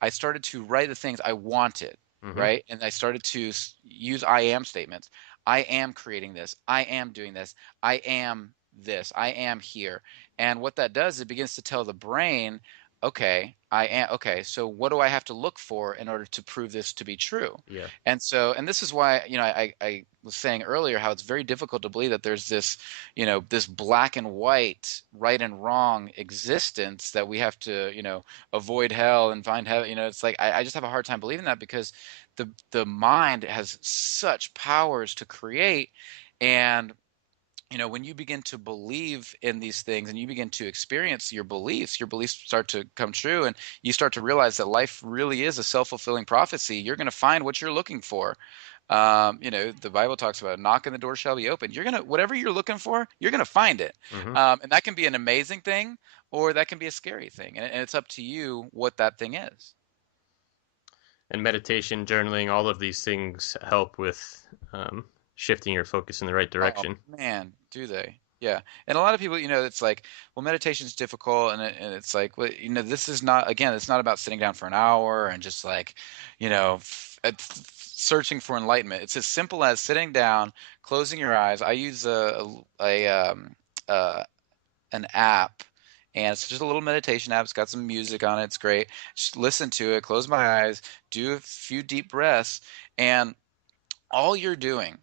started to write the things I wanted, Hmm. right? And I started to use I am statements. I am creating this. I am doing this. I am this. I am here. And what that does, it begins to tell the brain, okay, okay, so what do I have to look for in order to prove this to be true? Yeah. And this is why, I was saying earlier how it's very difficult to believe that there's this, this black and white, right and wrong existence, that we have to, avoid hell and find heaven. It's like I just have a hard time believing that, because the mind has such powers to create. And when you begin to believe in these things and you begin to experience your beliefs start to come true, and you start to realize that life really is a self-fulfilling prophecy. You're going to find what you're looking for. The Bible talks about, knock and the door shall be opened. Whatever you're looking for, you're going to find it. Hmm. And that can be an amazing thing, or that can be a scary thing. And it's up to you what that thing is. And meditation, journaling, all of these things help with shifting your focus in the right Oh direction. man, do they? Yeah. And a lot of people, it's like, well, meditation's difficult, and it's like, well, this is not, again, it's not about sitting down for an hour and just like, searching for enlightenment. It's as simple as sitting down, closing your eyes. I use uh, an app, and it's just a little meditation app. It's got some music on it. It's great. Just listen to it, close my eyes, do a few deep breaths, and all you're doing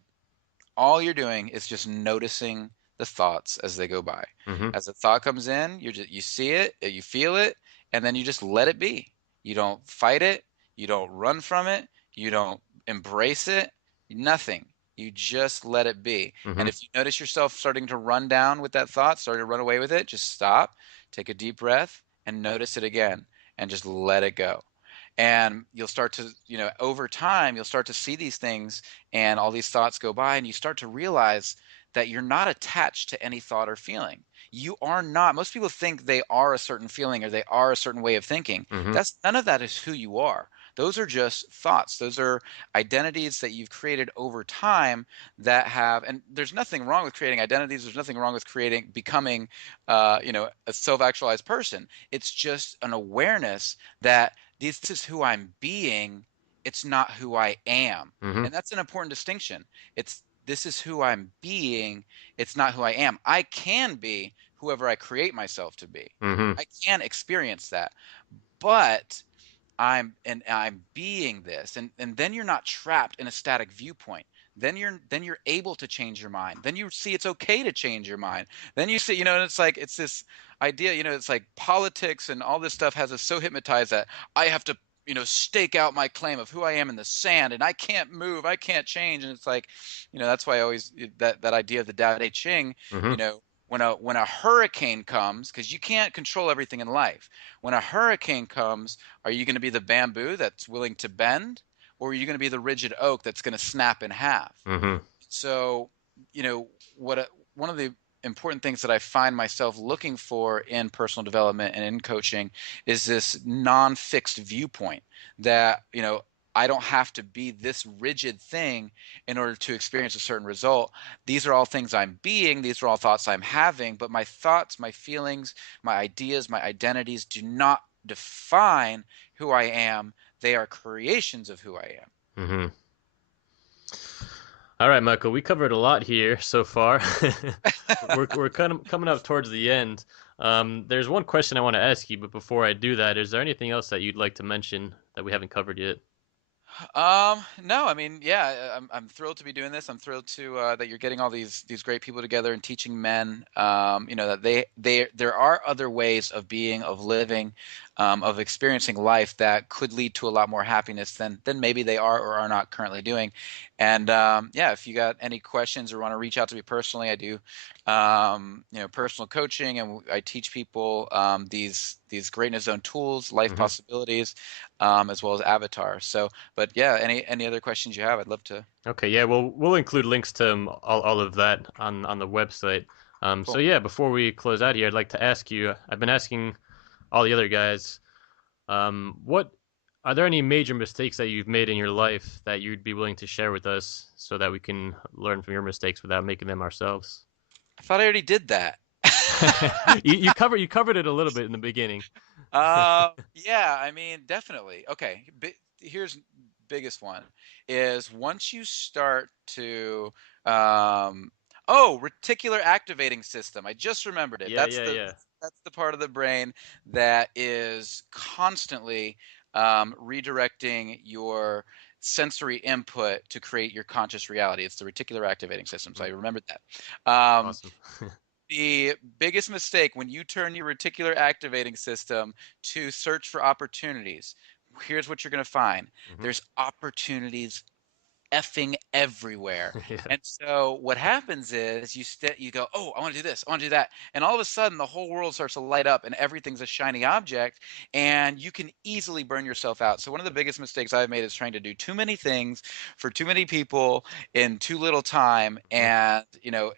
all you're doing is just noticing the thoughts as they go by. Hmm. As a thought comes in, you see it, you feel it, and then you just let it be. You don't fight it, you don't run from it, you don't embrace it, nothing. You just let it be. Hmm. And if you notice yourself starting to run down with that thought, starting to run away with it, just stop, take a deep breath, and notice it again, and just let it go. And you'll start to, over time, you'll start to see these things and all these thoughts go by, and you start to realize that you're not attached to any thought or feeling. You are not. Most people think they are a certain feeling or they are a certain way of thinking. Mm-hmm. That's none of that is who you are. Those are just thoughts. Those are identities that you've created over time that have, and there's nothing wrong with creating identities. There's nothing wrong with becoming, a self-actualized person. It's just an awareness that this is who I'm being. It's not who I am. Mm-hmm. And that's an important distinction. It's This is who I'm being. It's not who I am. I can be whoever I create myself to be. Mm-hmm. I can experience that. But I'm being this, and then you're not trapped in a static viewpoint. Then you're able to change your mind. Then you see it's okay to change your mind. Then you see, and it's like it's this idea, it's like politics and all this stuff has us so hypnotized that I have to, stake out my claim of who I am in the sand, and I can't move, I can't change. And it's like, that's why I always that idea of the Tao Te Ching, Mm-hmm. you know, when a hurricane comes, because you can't control everything in life. When a hurricane comes, are you going to be the bamboo that's willing to bend, or are you going to be the rigid oak that's going to snap in half? Mm-hmm. So, one of the important things that I find myself looking for in personal development and in coaching is this non-fixed viewpoint that, I don't have to be this rigid thing in order to experience a certain result. These are all things I'm being, these are all thoughts I'm having, but my thoughts, my feelings, my ideas, my identities do not define who I am. They are creations of who I am. Mm-hmm. All right, Michael, we covered a lot here so far. We're kind of coming up towards the end. There's one question I want to ask you, but before I do that, is there anything else that you'd like to mention that we haven't covered yet? No, I mean, yeah, I'm thrilled to be doing this. I'm thrilled to that you're getting all these great people together and teaching men, that there are other ways of being, of living, of experiencing life that could lead to a lot more happiness than maybe they are or are not currently doing. And yeah, if you got any questions or want to reach out to me personally, I do, personal coaching, and I teach people these greatness zone tools, life Mm-hmm. possibilities, as well as avatar. So. But yeah, any other questions you have, I'd love to. Okay, yeah, well, we'll include links to all of that on the website. So Cool. yeah, before we close out here, I'd like to ask you. I've been asking all the other guys, what are there any major mistakes that you've made in your life that you'd be willing to share with us so that we can learn from your mistakes without making them ourselves? I thought I already did that. You covered it a little bit in the beginning. Yeah, I mean, definitely. Okay, here's biggest one is once you start to um reticular activating system. I just remembered it. Yeah, yeah, yeah. That's the part of the brain that is constantly redirecting your sensory input to create your conscious reality. It's the reticular activating system. So Mm, I remembered that. awesome. The biggest mistake when you turn your reticular activating system to search for opportunities, here's what you're going to find. Hmm. There's opportunities effing everywhere. Yeah. And so what happens is you go, "Oh, I want to do this. I want to do that." And all of a sudden the whole world starts to light up and everything's a shiny object, and you can easily burn yourself out. So one of the biggest mistakes I've made is trying to do too many things for too many people in too little time, Hmm.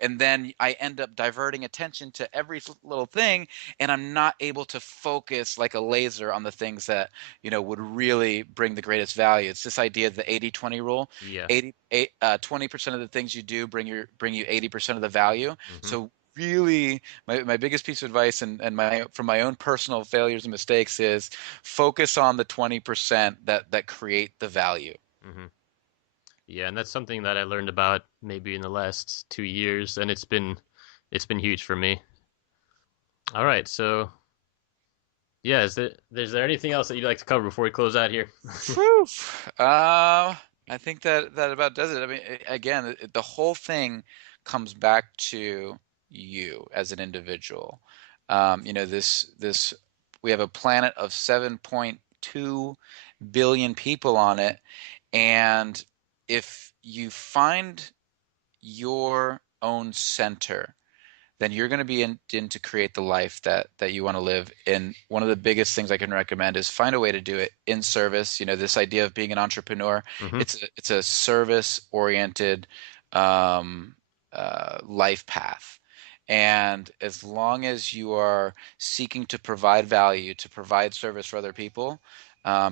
and then I end up diverting attention to every little thing, and I'm not able to focus like a laser on the things that, would really bring the greatest value. It's this idea of the 80-20 rule. Yeah. 20% of the things you do bring you 80% of the value. Hmm. So really, my biggest piece of advice, and my from my own personal failures and mistakes, is focus on the 20% that create the value. Hmm. Yeah, and that's something that I learned about maybe in the last 2 years, and it's been huge for me. All right, so yeah, is there anything else that you'd like to cover before we close out here? Whew. I think that about does it. I mean, again, the whole thing comes back to you as an individual. This we have a planet of 7.2 billion people on it, and if you find your own center, then you're going to be in to create the life that you want to live. And one of the biggest things I can recommend is find a way to do it in service. This idea of being an entrepreneur, Mm-hmm. it's a service oriented um, life path. And as long as you are seeking to provide value, to provide service for other people,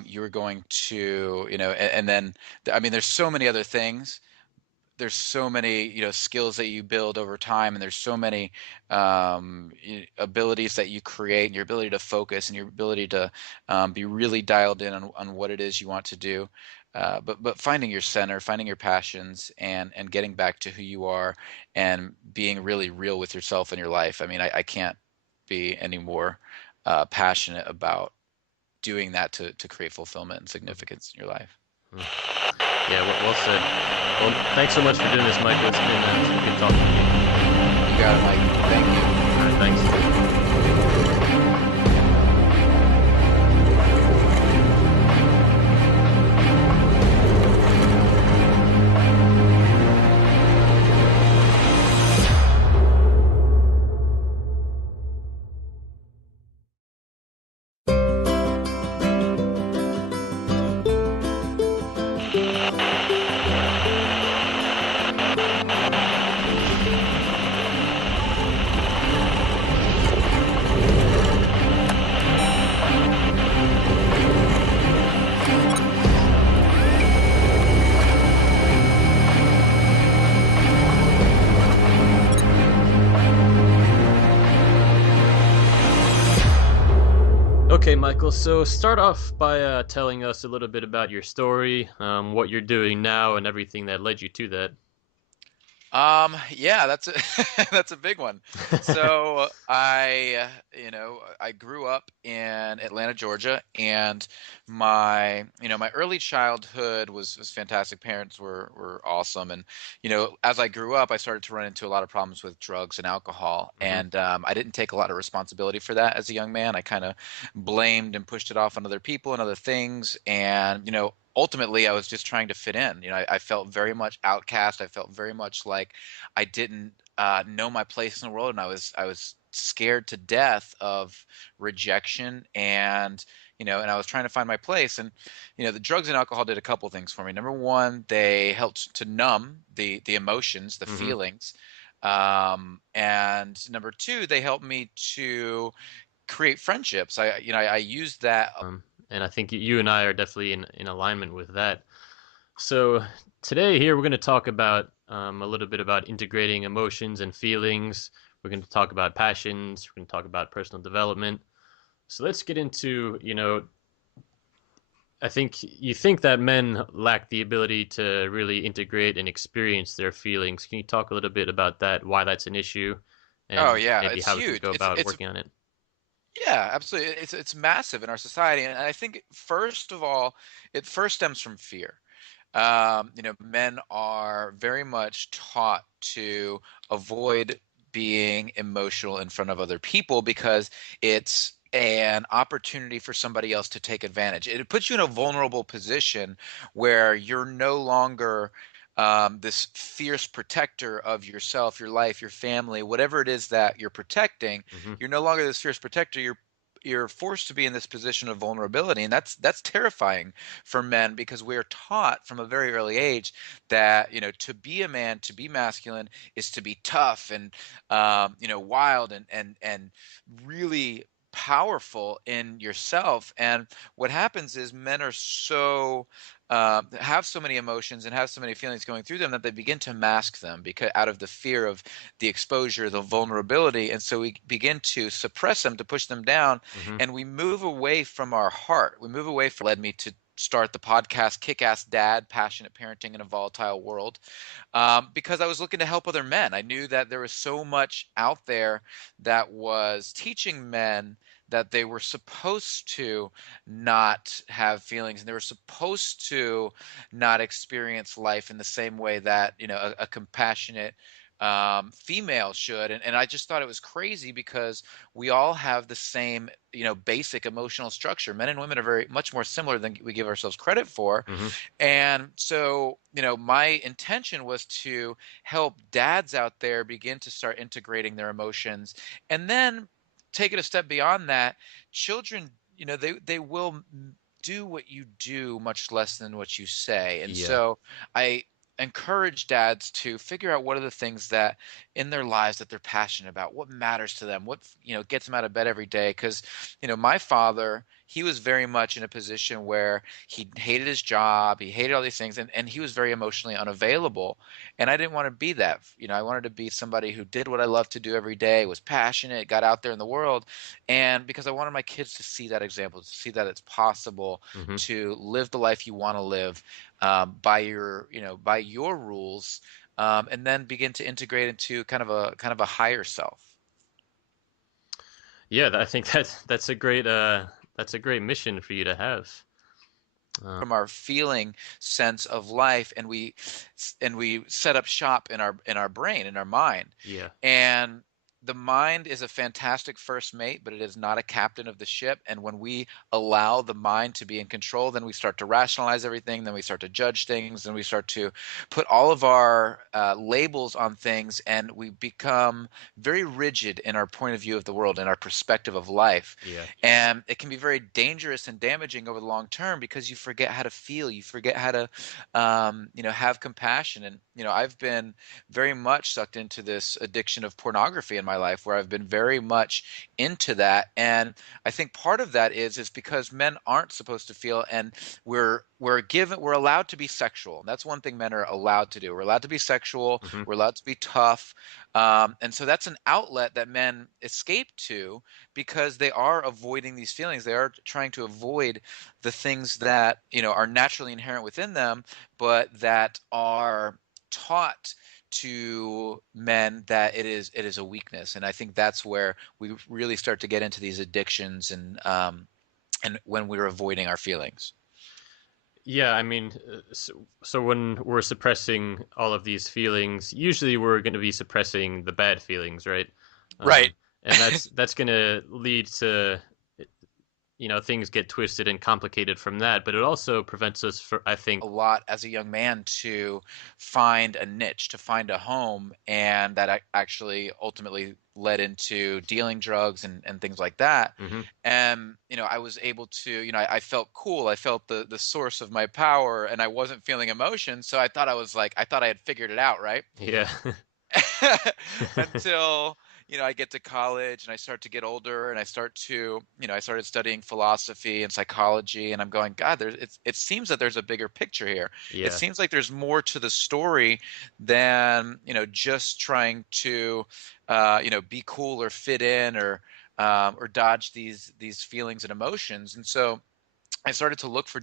you're going to, and then, I mean, there's so many other things. There's so many, skills that you build over time, and there's so many abilities that you create, and your ability to focus and your ability to be really dialed in on what it is you want to do. But finding your center, finding your passions, and getting back to who you are, and being really real with yourself and your life. I mean, I can't be any more passionate about doing that to create fulfillment and significance in your life. Mm-hmm. Yeah, well said. Well, thanks so much for doing this, Michael. It's been good talking to you. You got it, Mike. Thank you. All right, thanks. Okay, Michael. So start off by telling us a little bit about your story, what you're doing now, and everything that led you to that. Yeah, that's a that's a big one. So I grew up in Atlanta, Georgia, and my early childhood was fantastic. Parents were awesome, and as I grew up, I started to run into a lot of problems with drugs and alcohol, Mm-hmm. and I didn't take a lot of responsibility for that as a young man. I kind of blamed and pushed it off on other people and other things, and ultimately I was just trying to fit in. I felt very much outcast. I felt very much like I didn't know my place in the world, and I was scared to death of rejection, and I was trying to find my place. And the drugs and alcohol did a couple things for me. Number one, they helped to numb the emotions, the Mm-hmm. feelings. And number two, they helped me to create friendships. I used that. And I think you and I are definitely in alignment with that. So today here we're going to talk about a little bit about integrating emotions and feelings. We're going to talk about passions. We're going to talk about personal development. So let's get into, I think you think that men lack the ability to really integrate and experience their feelings. Can you talk a little bit about that, why that's an issue, Oh and yeah, maybe it's how we can huge. go It's about it's working on it? Yeah, absolutely. It's massive in our society, and I think first of all, it first stems from fear. Men are very much taught to avoid being emotional in front of other people because it's an opportunity for somebody else to take advantage. It puts you in a vulnerable position where you're no longer this fierce protector of yourself, your life, your family, whatever it is that you're protecting. Mm-hmm. You're no longer this fierce protector. You're forced to be in this position of vulnerability, and that's terrifying for men because we're taught from a very early age that to be a man, to be masculine, is to be tough and wild and really powerful in yourself. And what happens is men are have so many emotions and have so many feelings going through them that they begin to mask them because out of the fear of the exposure, the vulnerability. And so we begin to suppress them, to push them down, Mm-hmm. and we move away from our heart. We move away from led me to start the podcast Kick Ass Dad, Passionate Parenting in a Volatile World, because I was looking to help other men. I knew that there was so much out there that was teaching men that they were supposed to not have feelings, and they were supposed to not experience life in the same way that a compassionate female should. And I just thought it was crazy because we all have the same, basic emotional structure. Men and women are very much more similar than we give ourselves credit for. Hmm. And so, my intention was to help dads out there begin to start integrating their emotions, and then take it a step beyond that. Children, they will do what you do much less than what you say. And Yeah. so I encourage dads to figure out what are the things that in their lives that they're passionate about, what matters to them, what gets them out of bed every day. Because my father, he was very much in a position where he hated his job, he hated all these things, and he was very emotionally unavailable. And I didn't want to be that. I wanted to be somebody who did what I loved to do every day, was passionate, got out there in the world. And because I wanted my kids to see that example, to see that it's possible Hmm. to live the life you want to live, by your rules, and then begin to integrate into kind of a higher self. Yeah, I think that's a great mission for you to have. From our feeling sense of life, and we set up shop in our brain, in our mind. Yeah. And the mind is a fantastic first mate, but it is not a captain of the ship. And when we allow the mind to be in control, then we start to rationalize everything, then we start to judge things, then we start to put all of our labels on things, and we become very rigid in our point of view of the world and our perspective of life. Yeah. And it can be very dangerous and damaging over the long term, because you forget how to feel, you forget how to have compassion. And I've been very much sucked into this addiction of pornography in my life, where I've been very much into that. And I think part of that is because men aren't supposed to feel, and we're allowed to be sexual. That's one thing men are allowed to do. We're allowed to be sexual, Hmm. we're allowed to be tough. And so that's an outlet that men escape to, because they are avoiding these feelings. They are trying to avoid the things that are naturally inherent within them, but that are taught to men that it is a weakness. And I think that's where we really start to get into these addictions, and when we're avoiding our feelings. Yeah, I mean, so when we're suppressing all of these feelings, usually we're going to be suppressing the bad feelings, right? Right. And that's going to lead to things get twisted and complicated from that. But it also prevents us for I think. A lot as a young man to find a niche, to find a home, and that actually ultimately led into dealing drugs and things like that. Hmm. And I was able to, I felt cool. I felt the source of my power, and I wasn't feeling emotion. So I thought I had figured it out, right? Yeah. Until I get to college and I start to get older, and I started studying philosophy and psychology, and I'm going, God, it seems that there's a bigger picture here. It Yeah. seems like there's more to the story than just trying to be cool or fit in, or dodge these feelings and emotions. And so I started to look for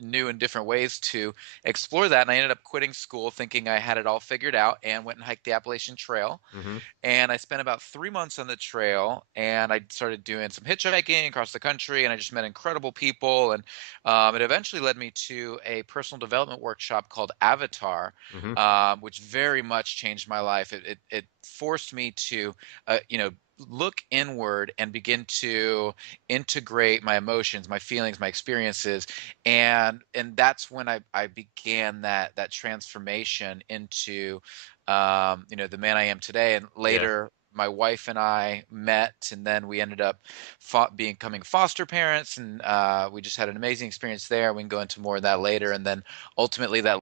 new and different ways to explore that. And I ended up quitting school thinking I had it all figured out, and went and hiked the Appalachian Trail. Hmm. And I spent about 3 months on the trail, and I started doing some hitchhiking across the country, and I just met incredible people. And it eventually led me to a personal development workshop called Avatar, Hmm. which very much changed my life. It forced me to, look inward and begin to integrate my emotions, my feelings, my experiences. And that's when I began that transformation into the man I am today. And Yeah. later, my wife and I met, and then we ended up becoming foster parents, and we just had an amazing experience there. We can go into more of that later. And then ultimately, that